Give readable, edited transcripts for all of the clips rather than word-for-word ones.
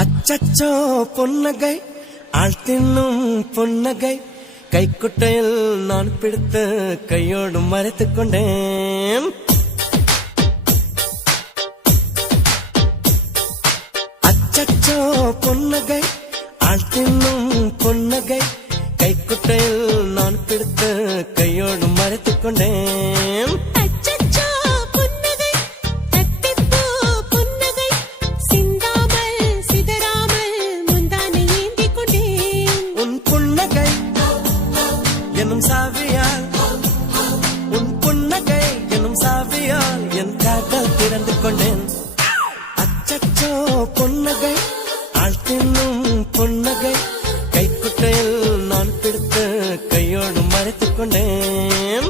அச்சச்சோ பொன்னகை ஆள் தின்னும் பொன்னகை கைக்குட்டையில் நான் பிடித்து கையோடு மறைத்துக் கொண்டேன். அச்சச்சோ பொன்னகை ஆள் தின்னும் பொன்னகை கைக்குட்டையில் நான் பிடித்து கையோடு மறைத்துக் கொண்டேன். எனும் சாவியால் உன் புன்னகை எனும் சாவியால் என் காதல் திறந்து கொண்டேன். அச்சச்சோ பொன்னகை ஆள் தின்னும் பொன்னகை கைக்குட்டையில் நான் பிடித்து கையோடு மறைத்துக் கொண்டேன்.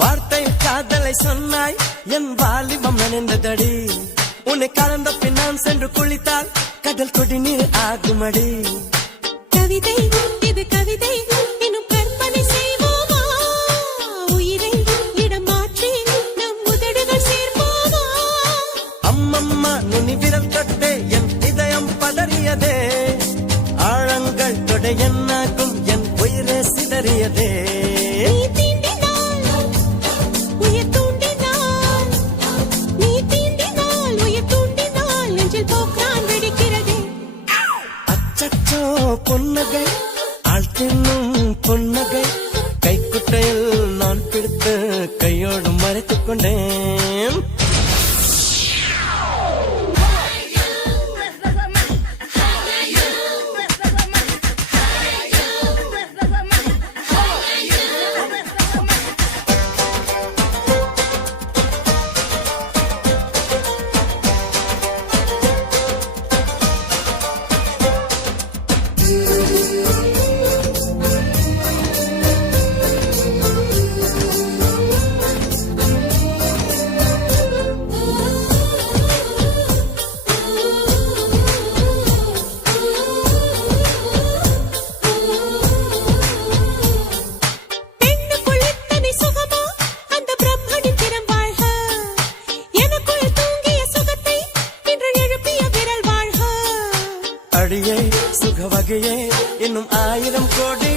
வார்த்தை காதலை சொன்னாய் என் வாலிபம் நனைந்ததடி. உன்னை கலந்த பின் நான் சென்று குளித்தால் கடல் கொடி நீர் ஆகுமடி. கவிதை இது கவிதை இன்னும் கற்பனை செய்வோமா? உயிரை இடம் மாற்றி நம் உதடுகள் சேர்ப்போமா? அம்மம்மா நுனி விரல் தொட்டே என் இதயம் பதறியதே. ஆழங்கள் தொட என்னாகும் என் உயிரே சிதறியதே. பொன்னகை ஆள் தின்னும் பொன்னகை கைக்குட்டையில் நான் பிடித்து கையோடு மறைத்துக் கொண்டேன். அடியே சுக வகையே இன்னும் 1000 கோடி